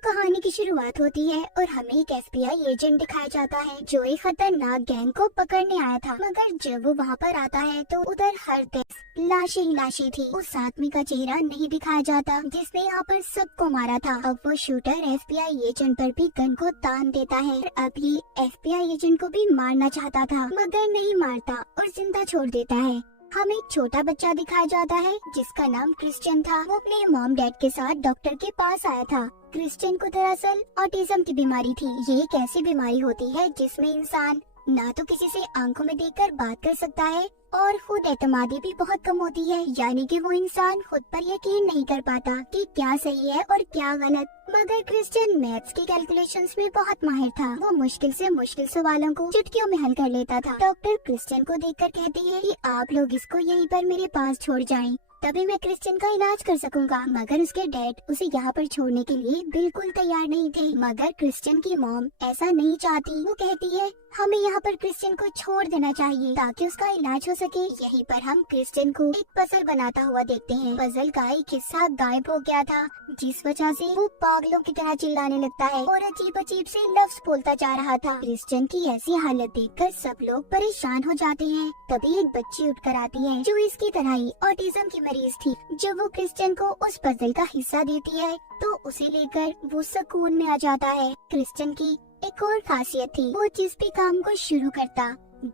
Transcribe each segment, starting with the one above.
कहानी की शुरुआत होती है और हमें एक FBI एजेंट दिखाया जाता है जो एक खतरनाक गैंग को पकड़ने आया था। मगर जब वो वहाँ पर आता है तो उधर हर तरफ लाशें ही लाशें थी। उस आदमी का चेहरा नहीं दिखाया जाता जिसने यहाँ पर सबको मारा था। अब वो शूटर FBI एजेंट पर भी गन को तान देता है। अब ये FBI एजेंट को भी मारना चाहता था मगर नहीं मारता और जिंदा छोड़ देता है। हमें एक छोटा बच्चा दिखाया जाता है जिसका नाम क्रिश्चियन था। वो अपने मॉम डैड के साथ डॉक्टर के पास आया था। क्रिश्चियन को दरअसल ऑटिज्म की बीमारी थी। ये एक ऐसी बीमारी होती है जिसमें इंसान ना तो किसी से आंखों में देखकर बात कर सकता है और खुद एतमादी भी बहुत कम होती है, यानी कि वो इंसान खुद पर यकीन नहीं कर पाता कि क्या सही है और क्या गलत। मगर क्रिश्चियन मैथ्स की कैलकुलेशंस में बहुत माहिर था। वो मुश्किल से मुश्किल सवालों को चुटकियों में हल कर लेता था। डॉक्टर क्रिश्चियन को देखकर कहती है कि आप लोग इसको यहीं पर मेरे पास छोड़ जाएं, तभी मैं क्रिश्चियन का इलाज कर सकूंगा। मगर उसके डैड उसे यहाँ पर छोड़ने के लिए बिल्कुल तैयार नहीं थे। मगर क्रिश्चियन की मॉम ऐसा नहीं चाहती। वो कहती है हमें यहाँ पर क्रिश्चियन को छोड़ देना चाहिए ताकि उसका इलाज हो सके। यहीं पर हम क्रिश्चियन को एक पजल बनाता हुआ देखते हैं। पजल का एक हिस्सा गायब हो गया था जिस वजह से वो पागलों की तरह चिल्लाने लगता है और अजीब अजीब से लफ्ज बोलता जा रहा था। क्रिश्चियन की ऐसी हालत देखकर सब लोग परेशान हो जाते हैं। तभी एक बच्ची उठकर आती है जो इसकी तरह ही ऑटिज्म की मरीज थी। जब वो क्रिश्चियन को उस पजल का हिस्सा देती है तो उसे लेकर वो सुकून में आ जाता है। क्रिश्चियन की एक और खासियत थी, वो जिस भी काम को शुरू करता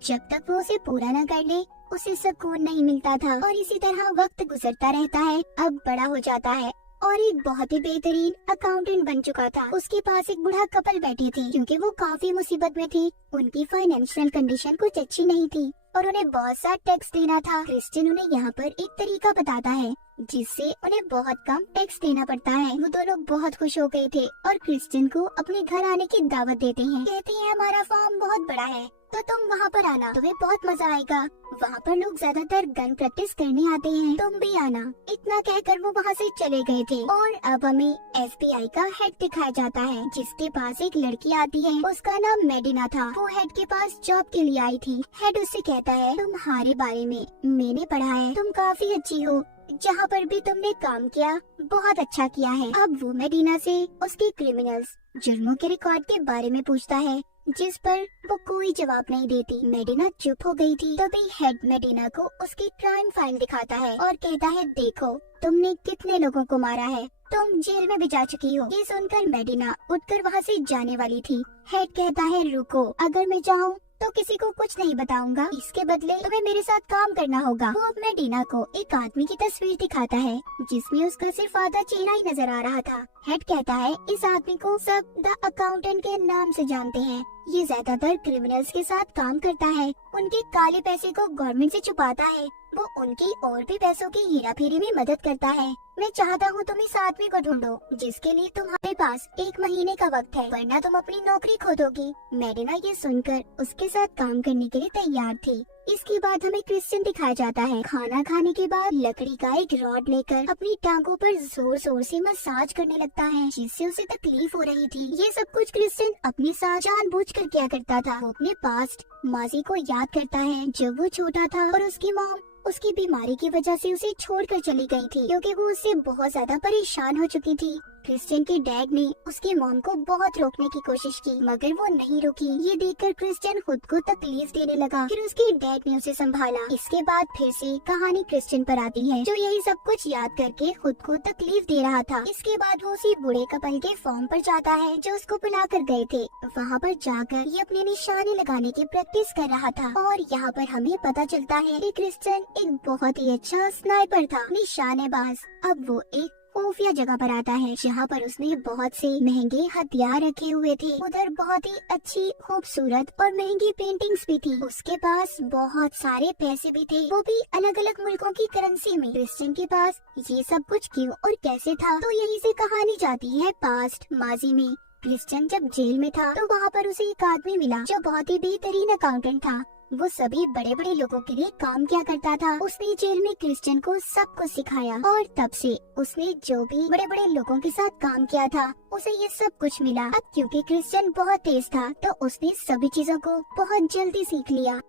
जब तक वो उसे पूरा न कर ले उसे सुकून नहीं मिलता था और इसी तरह वक्त गुजरता रहता है। अब बड़ा हो जाता है और एक बहुत ही बेहतरीन अकाउंटेंट बन चुका था। उसके पास एक बूढ़ा कपल बैठी थी क्योंकि वो काफी मुसीबत में थी। उनकी फाइनेंशियल कंडीशन कुछ अच्छी नहीं थी और उन्हें बहुत सा टैक्स देना था। क्रिश्चियन उन्हें यहाँ पर एक तरीका बताता है जिससे उन्हें बहुत कम टैक्स देना पड़ता है। वो दोनों बहुत खुश हो गए थे और क्रिश्चियन को अपने घर आने की दावत देते हैं। कहते हैं हमारा फार्म बहुत बड़ा है तो तुम वहाँ पर आना, तुम्हें बहुत मजा आएगा। वहाँ पर लोग ज्यादातर गन प्रैक्टिस करने आते हैं, तुम भी आना। इतना कहकर वो वहाँ से चले गए थे। और अब हमें FBI का हेड दिखाया जाता है जिसके पास एक लड़की आती है। उसका नाम मेडिना था। वो हेड के पास जॉब के लिए आई थी। हेड उससे कहता है तुम्हारे बारे में मैंने पढ़ा है, तुम काफी अच्छी हो, जहाँ पर भी तुमने काम किया बहुत अच्छा किया है। अब वो मेडिना से उसके क्रिमिनल्स जुर्मों के रिकॉर्ड के बारे में पूछता है जिस पर वो कोई जवाब नहीं देती। मेडिना चुप हो गई थी। तभी हेड मेडिना को उसकी क्राइम फाइल दिखाता है और कहता है देखो तुमने कितने लोगों को मारा है, तुम जेल में भी जा चुकी हो। ये सुनकर मेडिना उठकर वहाँ से जाने वाली थी। हेड कहता है रुको, अगर मैं जाऊँ तो किसी को कुछ नहीं बताऊंगा, इसके बदले तुम्हें मेरे साथ काम करना होगा। वो अपने डीना को एक आदमी की तस्वीर दिखाता है जिसमें उसका सिर्फ आधा चेहरा ही नजर आ रहा था। हेड कहता है इस आदमी को सब द अकाउंटेंट के नाम से जानते हैं। ये ज्यादातर क्रिमिनल्स के साथ काम करता है, उनके काले पैसे को गवर्नमेंट से छुपाता है। वो उनकी और भी पैसों की हेरा फेरी में मदद करता है। मैं चाहता हूँ तुम इस आदमी को ढूंढो जिसके लिए तुम्हारे पास 1 महीने का वक्त है, वरना तुम अपनी नौकरी खो दोगी। मेडिना ये सुनकर उसके साथ काम करने के लिए तैयार थी। इसके बाद हमें क्रिश्चियन दिखाया जाता है। खाना खाने के बाद लकड़ी का एक रॉड लेकर अपनी टांगों पर जोर जोर से मसाज करने लगता है जिससे उसे तकलीफ हो रही थी। ये सब कुछ क्रिश्चियन अपने साथ जानबूझकर किया करता था। वो अपने पास्ट माजी को याद करता है जब वो छोटा था और उसकी मॉम उसकी बीमारी की वजह से उसे छोड़कर चली गई थी क्योंकि वो उससे बहुत ज्यादा परेशान हो चुकी थी। क्रिश्चियन के डैड ने उसकी मॉम को बहुत रोकने की कोशिश की मगर वो नहीं रुकी। ये देखकर क्रिश्चियन खुद को तकलीफ देने लगा। फिर उसके डैड ने उसे संभाला। इसके बाद फिर से कहानी क्रिश्चियन पर आती है जो यही सब कुछ याद करके खुद को तकलीफ दे रहा था। इसके बाद वो उसी बूढ़े कपल के फॉर्म पर जाता है जो उसको बुला कर गए थे। वहाँ पर जाकर ये अपने निशाने लगाने की प्रैक्टिस कर रहा था और यहाँ पर हमें पता चलता है कि क्रिश्चियन एक बहुत ही अच्छा स्नाइपर था, निशानेबाज। अब वो एक खुफिया जगह पर आता है जहाँ पर उसने बहुत से महंगे हथियार रखे हुए थे। उधर बहुत ही अच्छी खूबसूरत और महंगी पेंटिंग्स भी थी। उसके पास बहुत सारे पैसे भी थे, वो भी अलग अलग मुल्कों की करेंसी में। क्रिश्चियन के पास ये सब कुछ क्यों और कैसे था, तो यहीं से कहानी जाती है पास्ट माजी में। क्रिश्चियन जब जेल में था तो वहाँ पर उसे एक आदमी मिला जो बहुत ही बेहतरीन अकाउंटेंट था। वो सभी बड़े बड़े लोगों के लिए काम किया करता था। उसने जेल में क्रिश्चियन को सब कुछ सिखाया और तब से उसने जो भी बड़े बड़े लोगों के साथ काम किया था उसे ये सब कुछ मिला। अब क्योंकि क्रिश्चियन बहुत तेज था तो उसने सभी चीजों को बहुत जल्दी सीख लिया।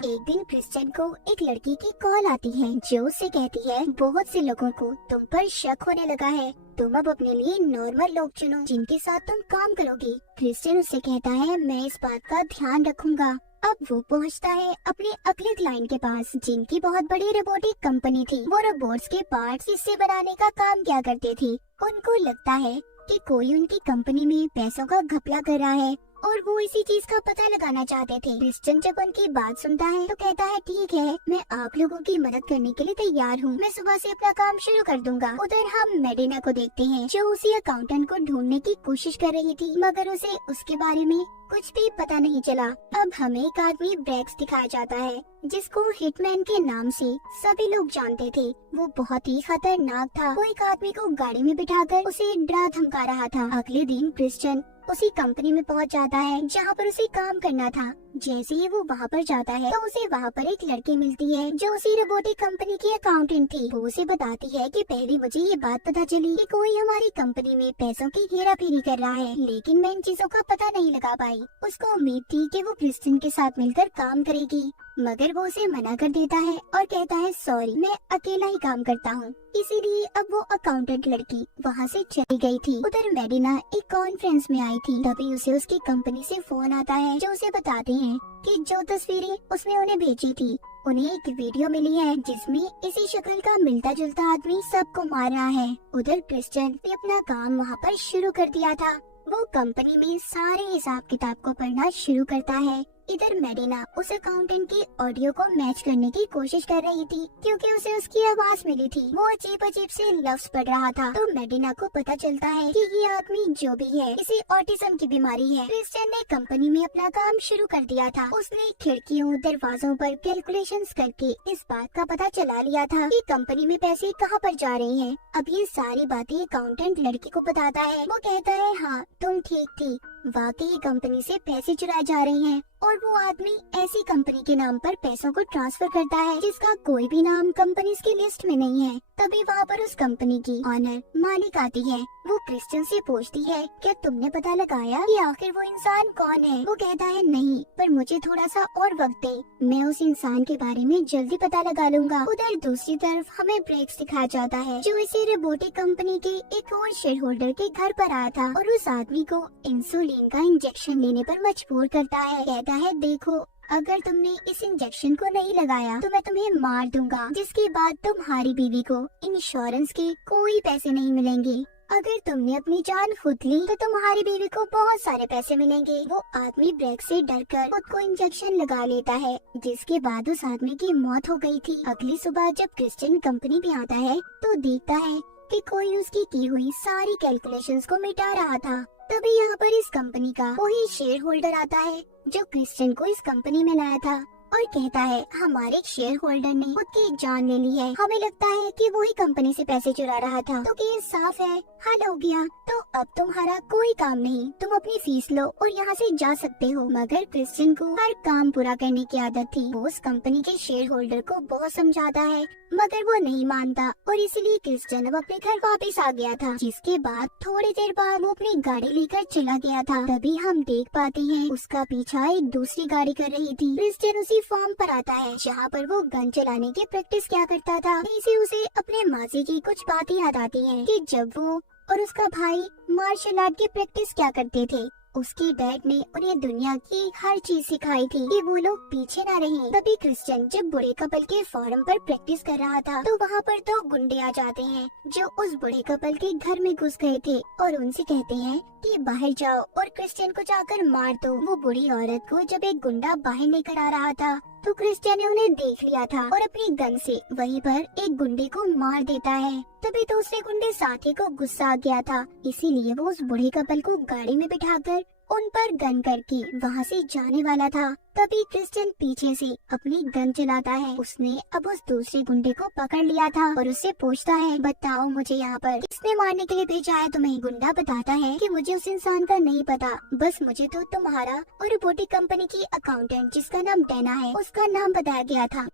एक दिन क्रिश्चियन को एक लड़की की कॉल आती है जो उससे कहती है बहुत से लोगों को तुम पर शक होने लगा है, तुम अब अपने लिए नॉर्मल लोग चुनो जिनके साथ तुम काम करोगी। क्रिश्चियन उससे कहता है मैं इस बात का ध्यान रखूंगा। अब वो पहुंचता है अपने अगले क्लाइंट के पास जिनकी बहुत बड़ी रोबोटिक कंपनी थी। वो रोबोट्स के पार्ट्स हिस्से बनाने का काम किया करते थे। उनको लगता है कि कोई उनकी कंपनी में पैसों का घपला कर रहा है और वो इसी चीज का पता लगाना चाहते थे। क्रिश्चियन जब उनकी बात सुनता है तो कहता है ठीक है, मैं आप लोगों की मदद करने के लिए तैयार हूँ, मैं सुबह से अपना काम शुरू कर दूंगा। उधर हम मेडिना को देखते हैं जो उसी अकाउंटेंट को ढूंढने की कोशिश कर रही थी मगर उसे उसके बारे में कुछ भी पता नहीं चला। अब हमें एक आदमी ब्रैक्स दिखाया जाता है जिसको हिटमैन के नाम से सभी लोग जानते थे। वो बहुत ही खतरनाक था। वो एक आदमी को गाड़ी में बिठाकर उसे डरा धमका रहा था। अगले दिन क्रिश्चियन उसी कंपनी में पहुंच जाता है जहां पर उसे काम करना था। जैसे ही वो वहां पर जाता है तो उसे वहां पर एक लड़की मिलती है जो उसी रोबोटिक कंपनी की अकाउंटेंट थी। वो उसे बताती है कि पहले मुझे ये बात पता चली कि कोई हमारी कंपनी में पैसों की हेराफेरी कर रहा है, लेकिन मैं इन चीजों का पता नहीं लगा पाई। उसको उम्मीद थी कि वो क्रिश्चियन के साथ मिलकर काम करेगी मगर वो उसे मना कर देता है और कहता है सॉरी, मैं अकेला ही काम करता हूँ। इसीलिए अब वो अकाउंटेंट लड़की वहाँ से चली गई थी। उधर मेडिना एक कॉन्फ्रेंस में आई थी। तभी उसे उसकी कंपनी से फोन आता है जो उसे बताते हैं कि जो तस्वीरें उसने उन्हें भेजी थी उन्हें एक वीडियो मिली है जिसमें इसी शक्ल का मिलता जुलता आदमी सबको मार रहा है। उधर क्रिश्चियन ने अपना काम वहाँ पर शुरू कर दिया था। वो कंपनी में सारे हिसाब किताब को पढ़ना शुरू करता है। इधर मेडिना उस अकाउंटेंट की ऑडियो को मैच करने की कोशिश कर रही थी क्योंकि उसे उसकी आवाज मिली थी। वो अजीब अजीब से लफ्ज पढ़ रहा था तो मेडिना को पता चलता है कि ये आदमी जो भी है इसे ऑटिज्म की बीमारी है। क्रिश्चियन ने कंपनी में अपना काम शुरू कर दिया था। उसने खिड़कियों दरवाजों पर कैलकुलेशंस करके इस बात का पता चला लिया था कि कंपनी में पैसे कहाँ पर जा रहे हैं। अब ये सारी बातें अकाउंटेंट लड़की को बताता है। वो कहता है हाँ तुम ठीक थी, वाकई कंपनी से पैसे चुराए जा रहे हैं और वो आदमी ऐसी कंपनी के नाम पर पैसों को ट्रांसफर करता है जिसका कोई भी नाम कंपनी की लिस्ट में नहीं है। तभी वहाँ पर उस कंपनी की ऑनर मालिक आती है। वो क्रिश्चियन से पूछती है क्या तुमने पता लगाया कि आखिर वो इंसान कौन है। वो कहता है नहीं, पर मुझे थोड़ा सा और वक्त दे, मैं उस इंसान के बारे में जल्दी पता लगा लूंगा। उधर दूसरी तरफ हमें ब्रेक्स दिखाया जाता है जो इसी रोबोटिक कंपनी के एक और शेयर होल्डर के घर पर आया था और उस आदमी को इंसुलिन का इंजेक्शन लेने पर मजबूर करता है। कहता है देखो, अगर तुमने इस इंजेक्शन को नहीं लगाया तो मैं तुम्हें मार दूंगा, जिसके बाद तुम्हारी बीवी को इंश्योरेंस के कोई पैसे नहीं मिलेंगे। अगर तुमने अपनी जान खुद ली तो तुम्हारी बीवी को बहुत सारे पैसे मिलेंगे। वो आदमी ब्रेक से डरकर खुद को इंजेक्शन लगा लेता है जिसके बाद उस आदमी की मौत हो गई थी। अगली सुबह जब क्रिश्चियन कंपनी में आता है तो देखता है कि कोई उसकी की हुई सारी कैलकुलेशंस को मिटा रहा था। तभी यहाँ पर इस कंपनी का वही शेयर होल्डर आता है जो क्रिश्चियन को इस कंपनी में लाया था और कहता है हमारे शेयर होल्डर ने खुद की जान ले ली है, हमें लगता है कि वही कंपनी से पैसे चुरा रहा था। तो केस साफ है, हल हो गया, तो अब तुम्हारा कोई काम नहीं, तुम अपनी फीस लो और यहाँ से जा सकते हो। मगर क्रिश्चियन को हर काम पूरा करने की आदत थी। वो उस कंपनी के शेयर होल्डर को बहुत समझाता है मगर वो नहीं मानता और इसलिए क्रिश्चियन अब अपने घर वापस आ गया था। जिसके बाद थोड़ी देर बाद वो अपनी गाड़ी लेकर चला गया था। तभी हम देख पाते हैं उसका पीछा एक दूसरी गाड़ी कर रही थी। क्रिश्चियन उसी फार्म पर आता है जहाँ पर वो गन चलाने की प्रैक्टिस किया करता था। इसे उसे अपने मासी की कुछ बातें याद आती हैं कि जब वो और उसका भाई मार्शल आर्ट की प्रैक्टिस क्या करते थे। उसकी डैड ने उन्हें दुनिया की हर चीज सिखाई थी कि वो लोग पीछे ना रहें। तभी क्रिश्चियन जब बूढ़े कपल के फॉर्म पर प्रैक्टिस कर रहा था तो वहाँ पर दो गुंडे आ जाते हैं जो उस बूढ़े कपल के घर में घुस गए थे और उनसे कहते हैं कि बाहर जाओ और क्रिश्चियन को जाकर मार दो। वो बूढ़ी औरत को जब एक गुंडा बाहर लेकर आ रहा था तो क्रिश्चियन ने उन्हें देख लिया था और अपनी गन से वहीं पर एक गुंडे को मार देता है। तभी दूसरे गुंडे साथी को गुस्सा आ गया था, इसीलिए वो उस बूढ़े कपल को गाड़ी में बिठाकर उन पर गन करके वहाँ से जाने वाला था। तभी क्रिश्चियन पीछे से अपनी गन चलाता है। उसने अब उस दूसरे गुंडे को पकड़ लिया था और उससे पूछता है बताओ मुझे यहाँ पर किसने मारने के लिए भेजा है तुम्हें। गुंडा बताता है कि मुझे उस इंसान का नहीं पता, बस मुझे तो तुम्हारा और रोबोटिक कंपनी की अकाउंटेंट जिसका नाम डैना है उसका नाम बताया गया था।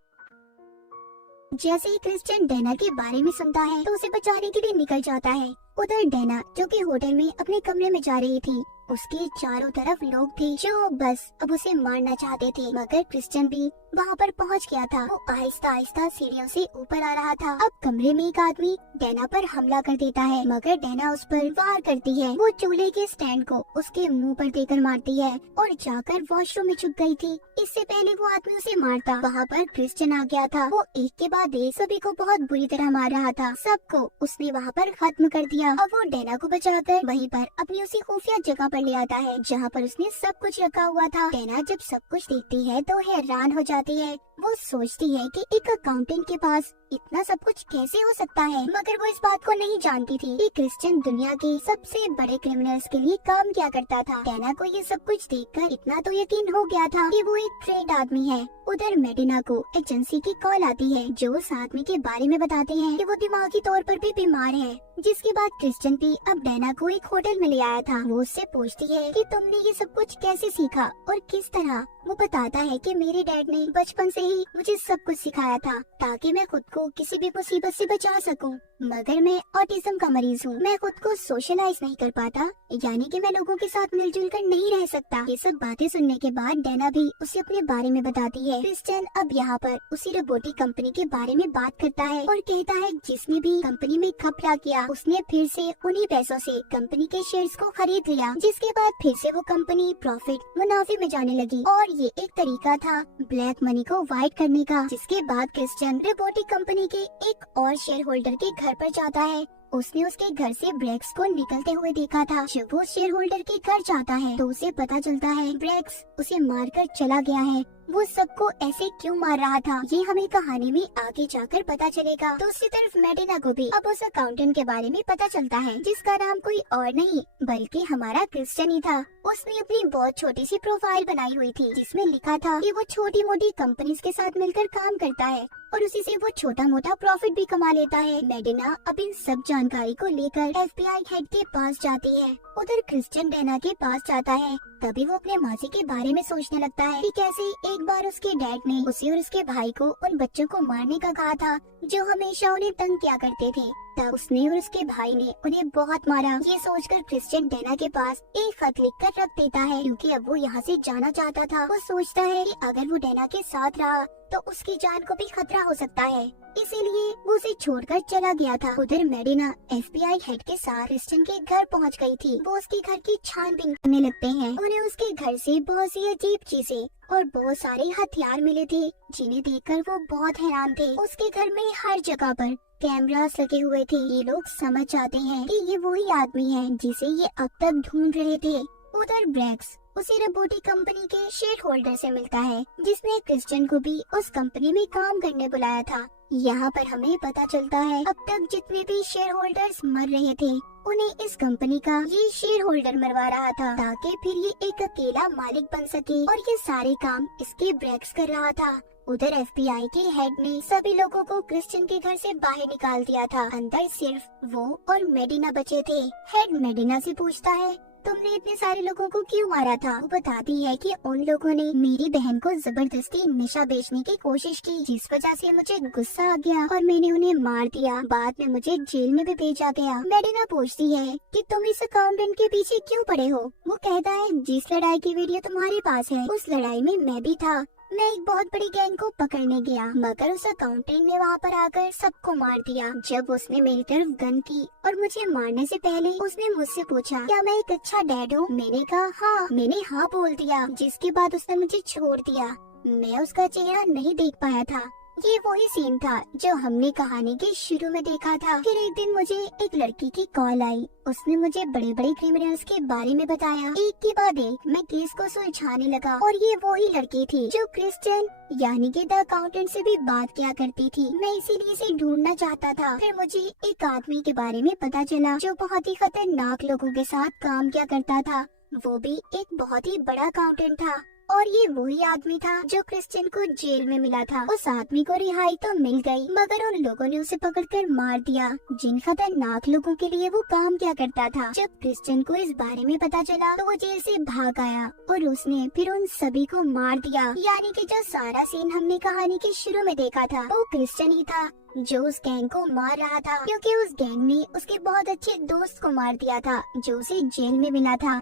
जैसे ही क्रिश्चियन डैना के बारे में सुनता है तो उसे बचाने के लिए निकल जाता है। उधर डैना जो कि होटल में अपने कमरे में जा रही थी उसके चारों तरफ लोग थे जो बस अब उसे मारना चाहते थे, मगर क्रिश्चियन भी वहाँ पर पहुँच गया था। वो आहिस्ता आहिस्ता सीढ़ियों से ऊपर आ रहा था। अब कमरे में एक आदमी डैना पर हमला कर देता है, मगर डैना उस पर वार करती है। वो चूल्हे के स्टैंड को उसके मुंह पर देकर मारती है और जाकर वॉशरूम में छुप गई थी। इससे पहले वो आदमी उसे मारता, वहाँ पर क्रिश्चियन आ गया था। वो एक के बाद एक सभी को बहुत बुरी तरह मार रहा था। सबको उसने वहाँ पर खत्म कर दिया। अब वो डैना को बचाकर वहीं पर अपनी उसी खुफिया जगह पर ले आता है जहाँ पर उसने सब कुछ रखा हुआ था। डैना जब सब कुछ देखती है तो हैरान हो जाती है। वो सोचती है कि एक अकाउंटेंट के पास इतना सब कुछ कैसे हो सकता है, मगर वो इस बात को नहीं जानती थी कि क्रिश्चियन दुनिया के सबसे बड़े क्रिमिनल्स के लिए काम किया करता था। डैना को ये सब कुछ देखकर इतना तो यकीन हो गया था कि वो एक ट्रेड आदमी है। उधर मेडिना को एजेंसी की कॉल आती है जो उस आदमी के बारे में बताते हैं कि वो दिमागी तौर पर भी बीमार है। जिसके बाद क्रिश्चियन भी अब डैना को एक होटल में ले आया था। वो उससे पूछती है कि तुमने ये सब कुछ कैसे सीखा और किस तरह। वो बताता है कि मेरे डैड ने बचपन से ही मुझे सब कुछ सिखाया था ताकि मैं खुद को किसी भी मुसीबत से बचा सकूं। मगर मैं ऑटिज्म का मरीज हूँ, मैं खुद को सोशलाइज नहीं कर पाता, यानी कि मैं लोगों के साथ मिलजुल कर नहीं रह सकता। ये सब बातें सुनने के बाद डैना भी उसे अपने बारे में बताती है। क्रिश्चियन अब यहाँ पर उसी रोबोटिक कंपनी के बारे में बात करता है और कहता है जिसने भी कंपनी में घपला किया उसने फिर से उन्हीं पैसों से कंपनी के शेयर्स को खरीद लिया, जिसके बाद फिर से वो कंपनी प्रॉफिट मुनाफे में जाने लगी। और ये एक तरीका था ब्लैक मनी को वाइट करने का। जिसके बाद क्रिश्चियन रोबोटिक कंपनी के एक और शेयर होल्डर के घर पर जाता है। उसने उसके घर से ब्रेक्स को निकलते हुए देखा था। जब वो शेयर होल्डर के घर जाता है तो उसे पता चलता है ब्रेक्स उसे मारकर चला गया है। वो सबको ऐसे क्यों मार रहा था ये हमें कहानी में आगे जाकर पता चलेगा। दूसरी तरफ मेडिना को भी अब उस अकाउंटेंट के बारे में पता चलता है जिसका नाम कोई और नहीं बल्कि हमारा क्रिश्चियन ही था। उसने अपनी बहुत छोटी सी प्रोफाइल बनाई हुई थी जिसमें लिखा था कि वो छोटी मोटी कंपनीज के साथ मिलकर काम करता है और उसी से वो छोटा मोटा प्रॉफिट भी कमा लेता है। मेडिना अब इन सब जानकारी को लेकर FBI हेड के पास जाती है। उधर क्रिश्चियन डैना के पास जाता है। तभी वो अपने मासी के बारे में सोचने लगता है कि कैसे एक बार उसके डैड ने उसे और उसके भाई को उन बच्चों को मारने का कहा था जो हमेशा उन्हें तंग किया करते थे। तब उसने और उसके भाई ने उन्हें बहुत मारा। ये सोचकर क्रिश्चियन डैना के पास एक खत लिखकर रख देता है क्योंकि अब वो यहाँ से जाना चाहता था। वो सोचता है कि अगर वो डैना के साथ रहा तो उसकी जान को भी खतरा हो सकता है, इसीलिए वो उसे छोड़कर चला गया था। उधर मेडिना FBI हेड के साथ क्रिश्चियन के घर पहुंच गई थी। वो उसके घर की छानबीन करने लगते हैं। उन्हें उसके घर से बहुत सी अजीब चीजें और बहुत सारे हथियार मिले थे जिन्हें देखकर वो बहुत हैरान थे। उसके घर में हर जगह पर कैमरास लगे हुए थे। ये लोग समझ जाते हैं कि ये वही आदमी है जिसे ये अब तक ढूंढ रहे थे। उधर ब्रेक्स उसी रोबोटिक कंपनी के शेयर होल्डर से मिलता है जिसने क्रिश्चियन को भी उस कंपनी में काम करने बुलाया था। यहाँ पर हमें पता चलता है अब तक जितने भी शेयर होल्डर्स मर रहे थे उन्हें इस कंपनी का ये शेयर होल्डर मरवा रहा था ताकि फिर ये एक अकेला मालिक बन सके और ये सारे काम इसके ब्रेक्स कर रहा था। उधर FBI के हेड ने सभी लोगों को क्रिश्चियन के घर से बाहर निकाल दिया था। अंदर सिर्फ वो और मेडिना बचे थे। हेड मेडिना से पूछता है तुमने इतने सारे लोगों को क्यों मारा था। वो बताती है कि उन लोगों ने मेरी बहन को जबरदस्ती नशा बेचने की कोशिश की जिस वजह से मुझे गुस्सा आ गया और मैंने उन्हें मार दिया। बाद में मुझे जेल में भी भेजा गया। मेडिना पूछती है कि तुम इस अकाउंटेंट के पीछे क्यों पड़े हो। वो कहता है जिस लड़ाई की वीडियो तुम्हारे पास है उस लड़ाई में मैं भी था। मैं एक बहुत बड़ी गैंग को पकड़ने गया मगर उस अकाउंटेंट ने वहाँ पर आकर सबको मार दिया। जब उसने मेरी तरफ गन की और मुझे मारने से पहले उसने मुझसे पूछा क्या मैं एक अच्छा डैड हूँ। मैंने कहा हाँ। मैंने हाँ बोल दिया जिसके बाद उसने मुझे छोड़ दिया। मैं उसका चेहरा नहीं देख पाया था। ये वही सीन था जो हमने कहानी के शुरू में देखा था। फिर एक दिन मुझे एक लड़की की कॉल आई। उसने मुझे बड़े बड़े क्रिमिनल्स के बारे में बताया। एक के बाद एक मैं केस को सुलझाने लगा और ये वही लड़की थी जो क्रिश्चियन यानी कि द अकाउंटेंट से भी बात किया करती थी। मैं इसीलिए इसे ढूंढना चाहता था। फिर मुझे एक आदमी के बारे में पता चला जो बहुत ही खतरनाक लोगों के साथ काम किया करता था। वो भी एक बहुत ही बड़ा अकाउंटेंट था और ये वही आदमी था जो क्रिश्चियन को जेल में मिला था। उस आदमी को रिहाई तो मिल गई मगर उन लोगों ने उसे पकड़कर मार दिया जिन खतरनाक लोगों के लिए वो काम किया करता था। जब क्रिश्चियन को इस बारे में पता चला तो वो जेल से भाग आया और उसने फिर उन सभी को मार दिया। यानी कि जो सारा सीन हमने कहानी के शुरू में देखा था वो क्रिश्चियन ही था जो उस गैंग को मार रहा था क्योंकि उस गैंग ने उसके बहुत अच्छे दोस्त को मार दिया था जो उसे जेल में मिला था।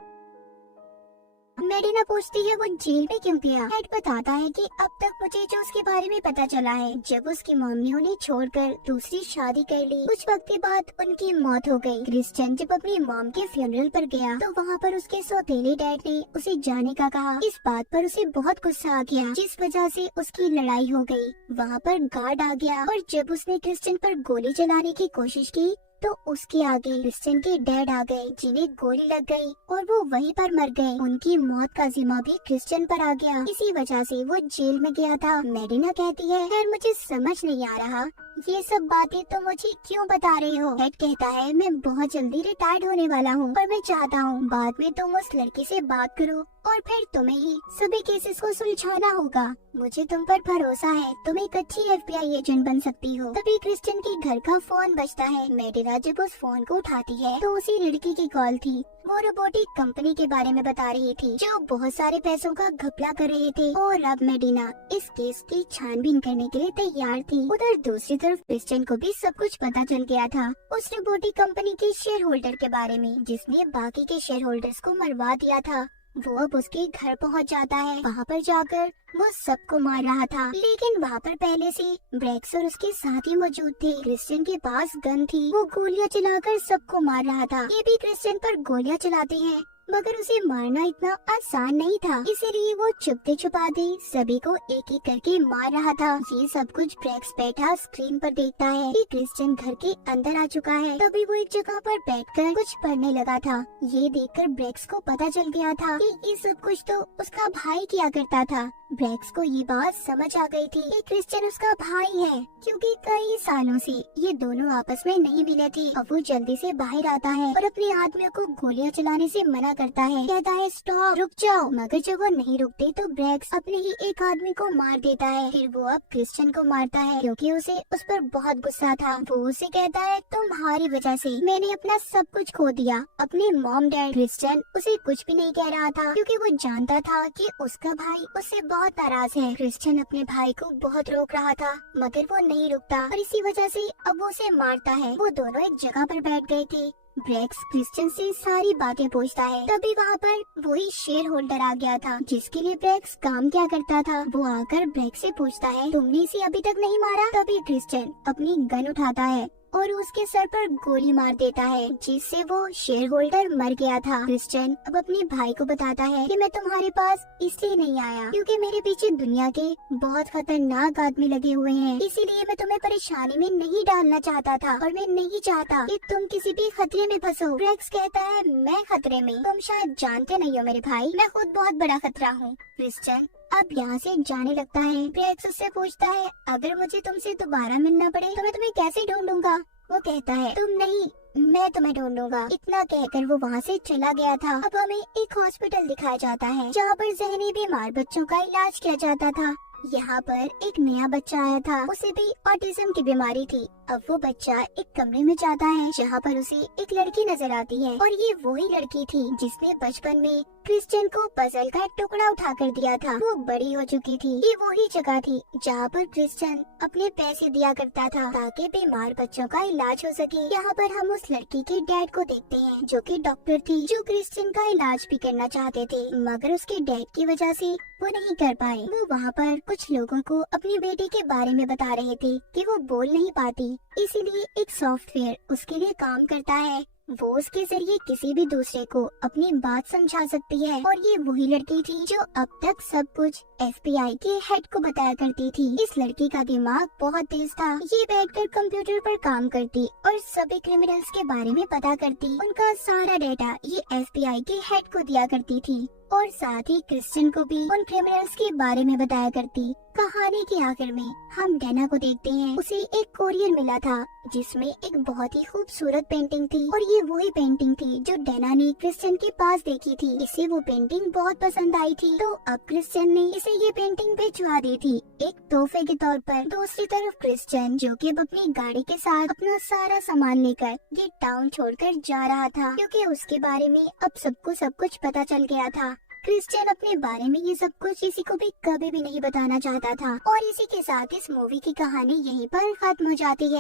मेडिना पूछती है वो जेल में क्यों गया। हेड बताता है कि अब तक मुझे जो उसके बारे में पता चला है, जब उसकी मम्मी उन्हें छोड़कर दूसरी शादी कर ली, कुछ वक्त के बाद उनकी मौत हो गई। क्रिश्चियन जब अपनी मॉम के फ्यूनरल पर गया तो वहाँ पर उसके सौतेले डैड ने उसे जाने का कहा। इस बात पर उसे बहुत गुस्सा आ गया, जिस वजह से उसकी लड़ाई हो गई। वहाँ पर गार्ड आ गया और जब उसने क्रिश्चियन पर गोली चलाने की कोशिश की तो उसके आगे क्रिश्चियन के डैड आ गए, जिन्हें गोली लग गई और वो वहीं पर मर गए। उनकी मौत का जिम्मा भी क्रिश्चियन पर आ गया, इसी वजह से वो जेल में गया था। मेडिना कहती है यार मुझे समझ नहीं आ रहा ये सब बातें तो मुझे क्यों बता रहे हो। हेड कहता है मैं बहुत जल्दी रिटायर्ड होने वाला हूँ और मैं चाहता हूँ बाद में तुम उस लड़की से बात करो और फिर तुम्हें ही सभी केसेस को सुलझाना होगा। मुझे तुम पर भरोसा है, तुम एक अच्छी FBI एजेंट बन सकती हो। तभी क्रिश्चियन के घर का फोन बजता है। मेडिना जब उस फोन को उठाती है तो उसी लड़की की कॉल थी। वो रोबोटिक कंपनी के बारे में बता रही थी जो बहुत सारे पैसों का घपला कर रहे थे और अब मेडिना इस केस की छानबीन करने के लिए तैयार थी। उधर दूसरी तरफ क्रिश्चियन को भी सब कुछ पता चल गया था उस रोबोटिक कंपनी के शेयर होल्डर के बारे में, जिसने बाकी के शेयर होल्डर्स को मरवा दिया था। वो अब उसके घर पहुंच जाता है। वहाँ पर जाकर वो सबको मार रहा था, लेकिन वहाँ पर पहले से ब्रेक्स और उसके साथी मौजूद थे। क्रिश्चियन के पास गन थी, वो गोलियां चलाकर सबको मार रहा था। ये भी क्रिश्चियन पर गोलियां चलाते हैं, मगर उसे मारना इतना आसान नहीं था, इसीलिए वो छुपते छुपाते सभी को एक एक करके मार रहा था। ये सब कुछ ब्रेक्स बैठा स्क्रीन पर देखता है कि क्रिश्चियन घर के अंदर आ चुका है। तभी वो एक जगह पर बैठकर कुछ पढ़ने लगा था। ये देखकर ब्रेक्स को पता चल गया था कि ये सब कुछ तो उसका भाई किया करता था। ब्रेक्स को ये बात समझ आ गई थी कि क्रिश्चियन उसका भाई है, क्योंकि कई सालों से ये दोनों आपस में नहीं मिले थे। अब वो जल्दी से बाहर आता है और अपने आदमियों को गोलियां चलाने से मना करता है, कहता है स्टॉप, रुक जाओ। मगर जब वो नहीं रुकते तो ब्रेक्स अपने ही एक आदमी को मार देता है। फिर वो अब क्रिश्चियन को मारता है, क्योंकि उसे उस पर बहुत गुस्सा था। वो उसे कहता है तुम्हारी वजह से मैंने अपना सब कुछ खो दिया, अपने मॉम डैड। क्रिश्चियन उसे कुछ भी नहीं कह रहा था, क्योंकि वो जानता था कि उसका भाई उससे बहुत नाराज है। क्रिश्चियन अपने भाई को बहुत रोक रहा था, मगर वो नहीं रुकता और इसी वजह से अब वो उसे मारता है। वो दोनों एक जगह पर बैठ गए थे। ब्रेक्स क्रिश्चियन से सारी बातें पूछता है। तभी वहाँ पर वही शेयर होल्डर आ गया था, जिसके लिए ब्रेक्स काम क्या करता था। वो आकर ब्रेक्स से पूछता है तुमने इसे अभी तक नहीं मारा। तभी क्रिश्चियन अपनी गन उठाता है और उसके सर पर गोली मार देता है, जिससे वो शेयर होल्डर मर गया था। क्रिश्चियन अब अपने भाई को बताता है कि मैं तुम्हारे पास इसलिए नहीं आया क्योंकि मेरे पीछे दुनिया के बहुत खतरनाक आदमी लगे हुए हैं, इसीलिए मैं तुम्हें परेशानी में नहीं डालना चाहता था और मैं नहीं चाहता कि तुम किसी भी खतरे में फंसो। ब्रेक्स कहता है मैं खतरे में? तुम शायद जानते नहीं हो मेरे भाई, मैं खुद बहुत बड़ा खतरा हूँ। क्रिश्चियन अब यहाँ से जाने लगता है। ब्रेक्स उससे पूछता है अगर मुझे तुमसे दोबारा मिलना पड़े तो मैं तुम्हें कैसे ढूंढूंगा। वो कहता है तुम नहीं, मैं तुम्हें ढूंढूंगा। इतना कहकर वो वहाँ से चला गया था। अब हमें एक हॉस्पिटल दिखाया जाता है जहाँ पर जहनी बीमार बच्चों का इलाज किया जाता था। यहाँ पर एक नया बच्चा आया था, उसे भी ऑटिज्म की बीमारी थी। अब वो बच्चा एक कमरे में जाता है जहाँ पर उसे एक लड़की नजर आती है और ये वही लड़की थी जिसने बचपन में क्रिश्चियन को पजल का टुकड़ा उठा कर दिया था। वो बड़ी हो चुकी थी। ये वही जगह थी जहाँ पर क्रिश्चियन अपने पैसे दिया करता था ताकि बीमार बच्चों का इलाज हो सके। यहाँ पर हम उस लड़की के डैड को देखते हैं जो कि डॉक्टर थी, जो क्रिश्चियन का इलाज भी करना चाहते थे, मगर उसके डैड की वजह से वो नहीं कर पाए। वो वहाँ पर कुछ लोगों को अपनी बेटी के बारे में बता रहे थे कि वो बोल नहीं पाती, इसीलिए एक सॉफ्टवेयर उसके लिए काम करता है। वो उसके जरिए किसी भी दूसरे को अपनी बात समझा सकती है और ये वही लड़की थी जो अब तक सब कुछ FBI के हेड को बताया करती थी। इस लड़की का दिमाग बहुत तेज था। ये बैठकर कंप्यूटर पर काम करती और सभी क्रिमिनल्स के बारे में पता करती। उनका सारा डेटा ये FBI के हेड को दिया करती थी और साथ ही क्रिश्चियन को भी उन क्रिमिनल्स के बारे में बताया करती। कहानी के आखिर में हम डैना को देखते हैं। उसे एक कोरियर मिला था जिसमें एक बहुत ही खूबसूरत पेंटिंग थी और ये वही पेंटिंग थी जो डैना ने क्रिश्चियन के पास देखी थी। इसे वो पेंटिंग बहुत पसंद आई थी, तो अब क्रिश्चियन ने इसे ये पेंटिंग भिजवा दी थी एक तोहफे के तौर पर। दूसरी तरफ क्रिश्चियन जो कि अब अपनी गाड़ी के साथ अपना सारा सामान लेकर ये टाउन छोड़कर जा रहा था, क्योंकि उसके बारे में अब सबको सब कुछ पता चल गया था। क्रिश्चियन अपने बारे में ये सब कुछ किसी को भी कभी भी नहीं बताना चाहता था। और इसी के साथ इस मूवी की कहानी यहीं पर खत्म हो जाती है।